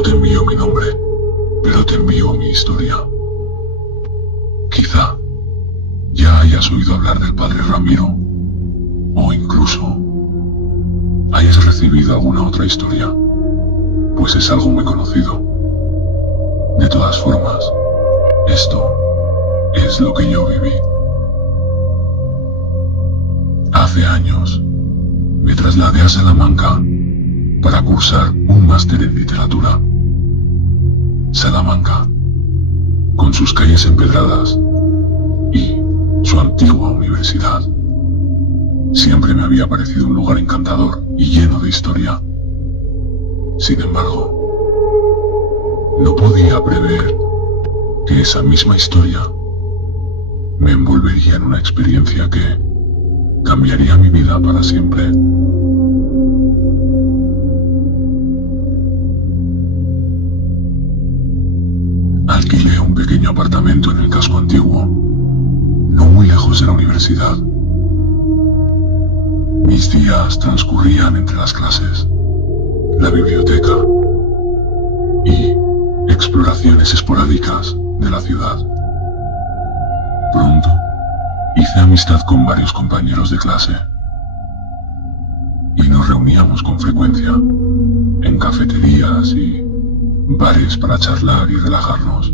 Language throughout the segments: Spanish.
No te envío mi nombre, pero te envío mi historia. Quizá ya hayas oído hablar del padre Ramiro, o incluso hayas recibido alguna otra historia, pues es algo muy conocido. De todas formas, esto es lo que yo viví. Hace años, me trasladé a Salamanca para cursar un máster en literatura. Salamanca, con sus calles empedradas y su antigua universidad, siempre me había parecido un lugar encantador y lleno de historia. Sin embargo, no podía prever que esa misma historia me envolvería en una experiencia que cambiaría mi vida para siempre. Alquilé un pequeño apartamento en el casco antiguo, no muy lejos de la universidad. Mis días transcurrían entre las clases, la biblioteca y exploraciones esporádicas de la ciudad. Pronto hice amistad con varios compañeros de clase y nos reuníamos con frecuencia en cafeterías y bares para charlar y relajarnos.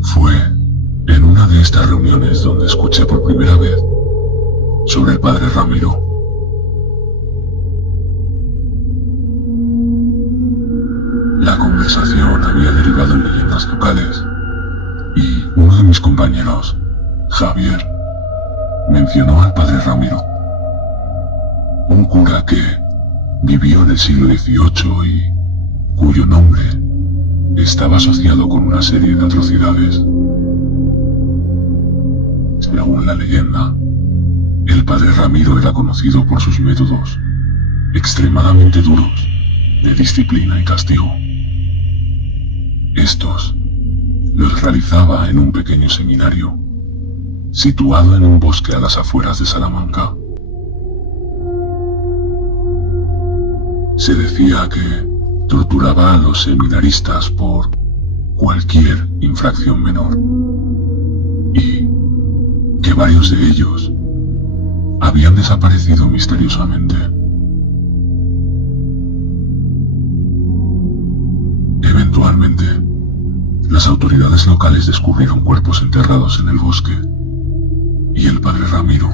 Fue en una de estas reuniones donde escuché por primera vez sobre el padre Ramiro. La conversación había derivado en leyendas locales y uno de mis compañeros, Javier, mencionó al padre Ramiro, un cura que vivió en el siglo XVIII y cuyo nombre estaba asociado con una serie de atrocidades. Según la leyenda, el padre Ramiro era conocido por sus métodos extremadamente duros de disciplina y castigo. Estos los realizaba en un pequeño seminario situado en un bosque a las afueras de Salamanca. Se decía que torturaba a los seminaristas por cualquier infracción menor y que varios de ellos habían desaparecido misteriosamente. Eventualmente, las autoridades locales descubrieron cuerpos enterrados en el bosque y el padre Ramiro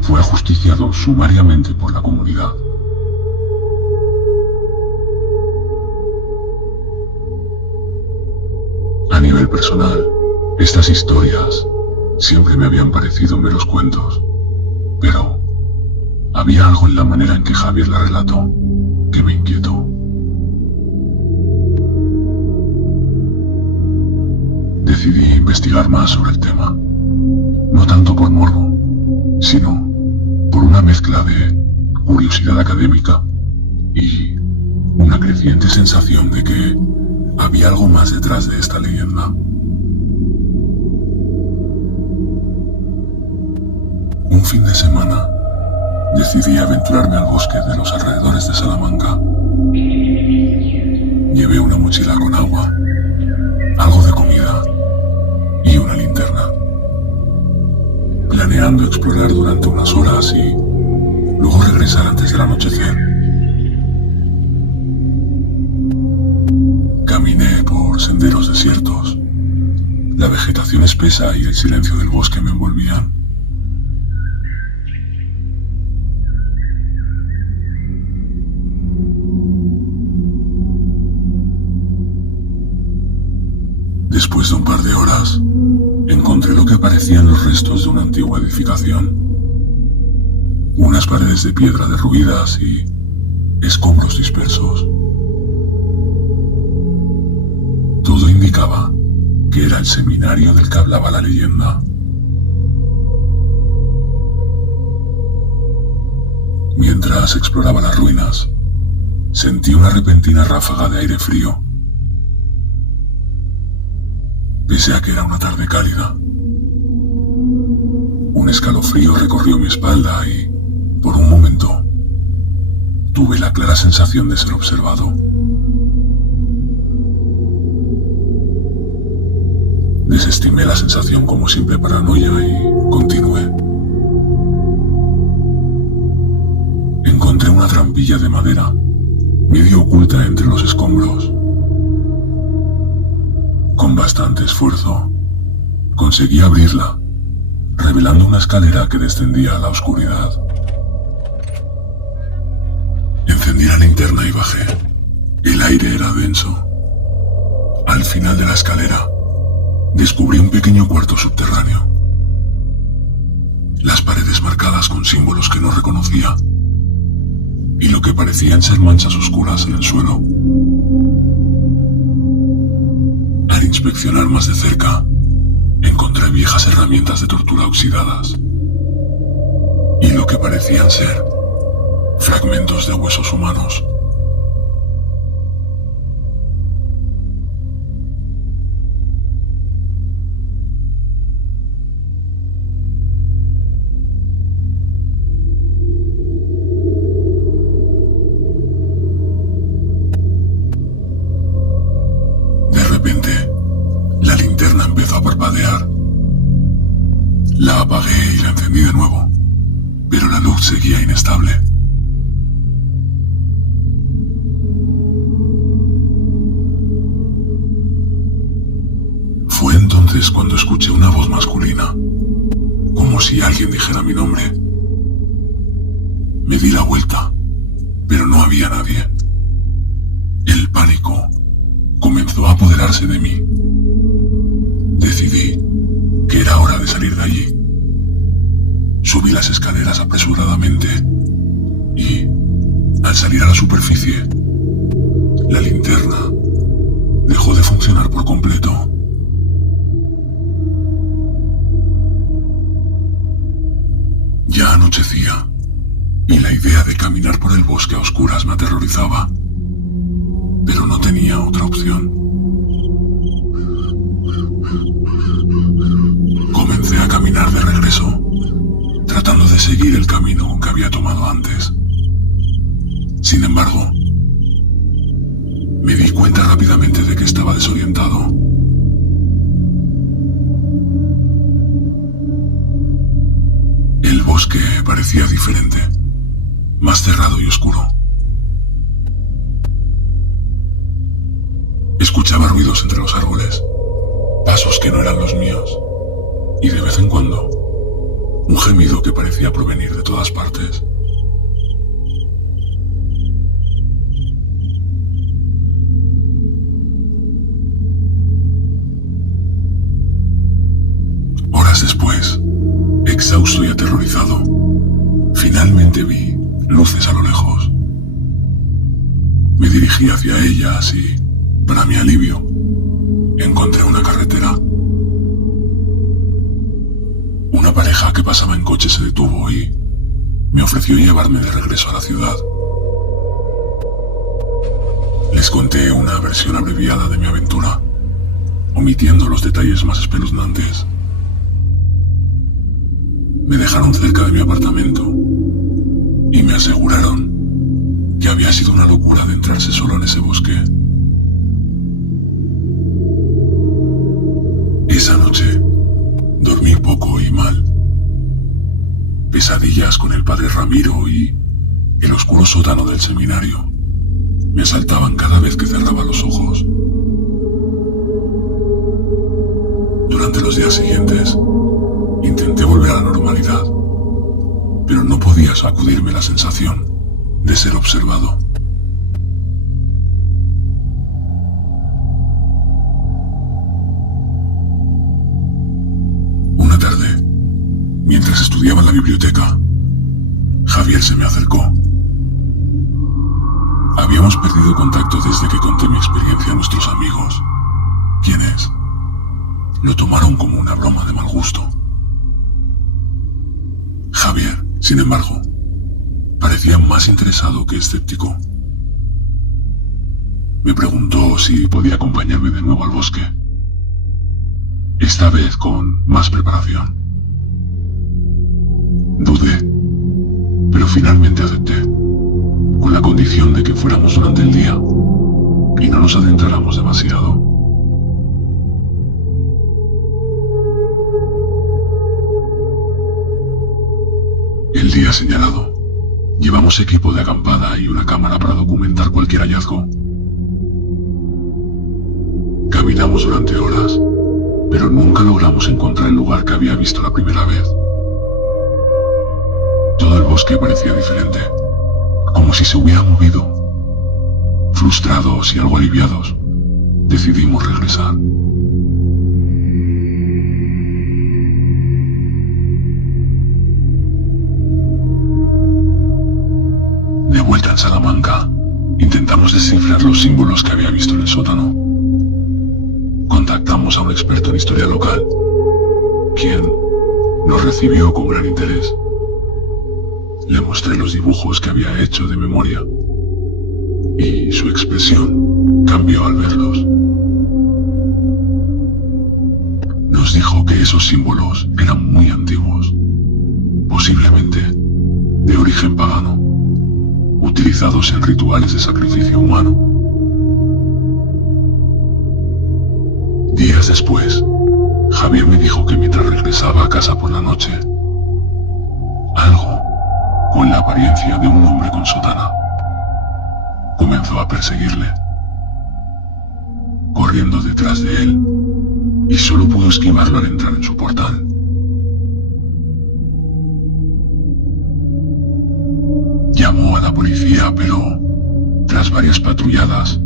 fue ajusticiado sumariamente por la comunidad. A nivel personal, estas historias siempre me habían parecido meros cuentos, pero había algo en la manera en que Javier la relató que me inquietó. Decidí investigar más sobre el tema, no tanto por morbo, sino por una mezcla de curiosidad académica y una creciente sensación de que había algo más detrás de esta leyenda. Un fin de semana decidí aventurarme al bosque de los alrededores de Salamanca. Llevé una mochila con agua, algo de comida y una linterna, planeando explorar durante unas horas y luego regresar antes del anochecer. Caminé por senderos desiertos. La vegetación espesa y el silencio del bosque me envolvían. Después de un par de horas, encontré lo que parecían los restos de una antigua edificación. Unas paredes de piedra derruidas y escombros dispersos. Todo indicaba que era el seminario del que hablaba la leyenda. Mientras exploraba las ruinas, sentí una repentina ráfaga de aire frío. Pese a que era una tarde cálida, Un escalofrío recorrió mi espalda y, por un momento, tuve la clara sensación de ser observado. Desestimé la sensación como simple paranoia y continué. Encontré una trampilla de madera, medio oculta entre los escombros. Con bastante esfuerzo, conseguí abrirla, revelando una escalera que descendía a la oscuridad. Encendí la linterna y bajé. El aire era denso. Al final de la escalera, descubrí un pequeño cuarto subterráneo. Las paredes marcadas con símbolos que no reconocía y lo que parecían ser manchas oscuras en el suelo. Al inspeccionar más de cerca, encontré viejas herramientas de tortura oxidadas y lo que parecían ser fragmentos de huesos humanos. De repente, la linterna empezó a parpadear. La apagué y la encendí de nuevo, pero la luz seguía inestable. Fue entonces cuando escuché una voz masculina, como si alguien dijera mi nombre. Me di la vuelta, pero no había nadie. El pánico comenzó a apoderarse de mí. Decidí que era hora de salir de allí. Subí las escaleras apresuradamente y, al salir a la superficie, la linterna dejó de funcionar por completo. Ya anochecía y la idea de caminar por el bosque a oscuras me aterrorizaba, pero no tenía otra opción. Comencé a caminar de regreso, tratando de seguir el camino que había tomado antes. Sin embargo, me di cuenta rápidamente de que estaba desorientado. El bosque parecía diferente, más cerrado y oscuro. Escuchaba ruidos entre los árboles, pasos que no eran los míos, y de vez en cuando, un gemido que parecía provenir de todas partes. Horas después, exhausto y aterrorizado, finalmente vi luces a lo lejos. Me dirigí hacia ellas y, para mi alivio, encontré una carretera. Una pareja que pasaba en coche se detuvo y me ofreció llevarme de regreso a la ciudad. Les conté una versión abreviada de mi aventura, omitiendo los detalles más espeluznantes. Me dejaron cerca de mi apartamento y me aseguraron que había sido una locura adentrarse solo en ese bosque. Esa noche dormí poco y mal. Pesadillas con el padre Ramiro y el oscuro sótano del seminario me asaltaban cada vez que cerraba los ojos. Durante los días siguientes, intenté volver a la normalidad, pero no podía sacudirme la sensación de ser observado. Una tarde, mientras estudiaba en la biblioteca, Javier se me acercó. Habíamos perdido contacto desde que conté mi experiencia a nuestros amigos, quienes lo tomaron como una broma de mal gusto. Javier, sin embargo, parecía más interesado que escéptico. Me preguntó si podía acompañarme de nuevo al bosque, esta vez con más preparación. Dudé, pero finalmente acepté, con la condición de que fuéramos durante el día y no nos adentráramos demasiado. El día señalado, llevamos equipo de acampada y una cámara para documentar cualquier hallazgo. Caminamos durante horas, pero nunca logramos encontrar el lugar que había visto la primera vez. Todo el bosque parecía diferente, como si se hubiera movido. Frustrados y algo aliviados, decidimos regresar. De vuelta en Salamanca, intentamos descifrar los símbolos que había visto en el sótano. Contactamos a un experto en historia local, quien nos recibió con gran interés. Le mostré los dibujos que había hecho de memoria, y su expresión cambió al verlos. Nos dijo que esos símbolos eran muy antiguos, posiblemente de origen pagano, utilizados en rituales de sacrificio humano. Días después, Javier me dijo que mientras regresaba a casa por la noche, algo con la apariencia de un hombre con sotana comenzó a perseguirle, corriendo detrás de él, y solo pudo esquivarlo al entrar en su portal. Llamó a la policía, pero tras varias patrulladas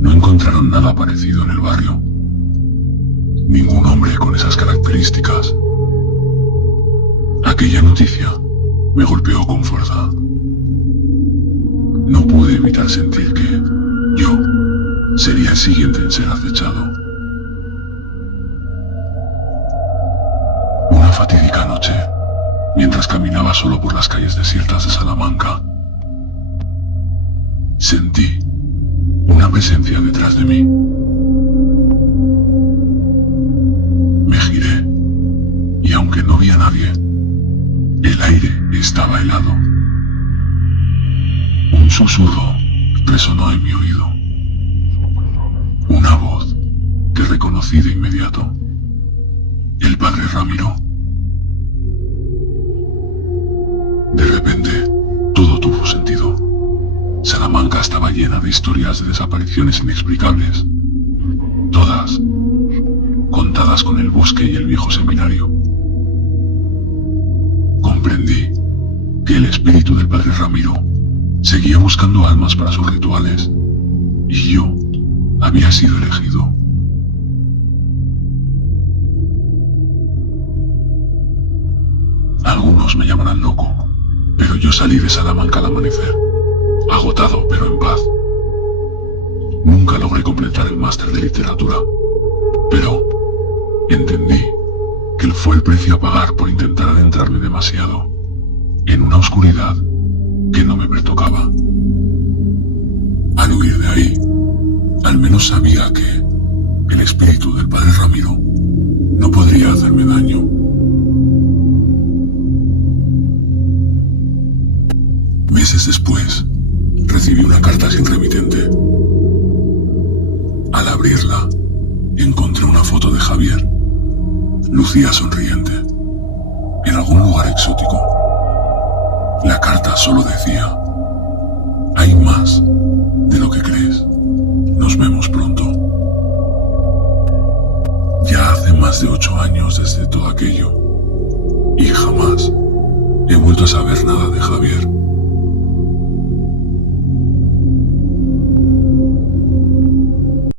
no encontraron nada parecido en el barrio. Ningún hombre con esas características. Aquella noticia me golpeó con fuerza. No pude evitar sentir que yo sería el siguiente en ser acechado. Una fatídica noche, mientras caminaba solo por las calles desiertas de Salamanca, sentí una presencia detrás de mí. Me giré, y aunque no vi a nadie, el aire estaba helado. Un susurro resonó en mi oído. Una voz que reconocí de inmediato. El padre Ramiro. De repente, todo tuvo sentido. Salamanca estaba llena de historias de desapariciones inexplicables. Todas contadas con el bosque y el viejo seminario. Comprendí que el espíritu del padre Ramiro seguía buscando almas para sus rituales, y yo había sido elegido. Algunos me llamarán loco, pero yo salí de Salamanca al amanecer, agotado pero en paz. Nunca logré completar el máster de literatura, pero entendí que fue el precio a pagar por intentar adentrarme demasiado en una oscuridad que no me pertocaba. Al huir de ahí, al menos sabía que el espíritu del padre Ramiro no podría hacerme daño. Meses después, recibí una carta sin remitente. Al abrirla, encontré una foto de Javier. Lucía sonriente, en algún lugar exótico. La carta solo decía: hay más de lo que crees. Nos vemos pronto. Ya hace más de 8 años desde todo aquello, y jamás he vuelto a saber nada de Javier.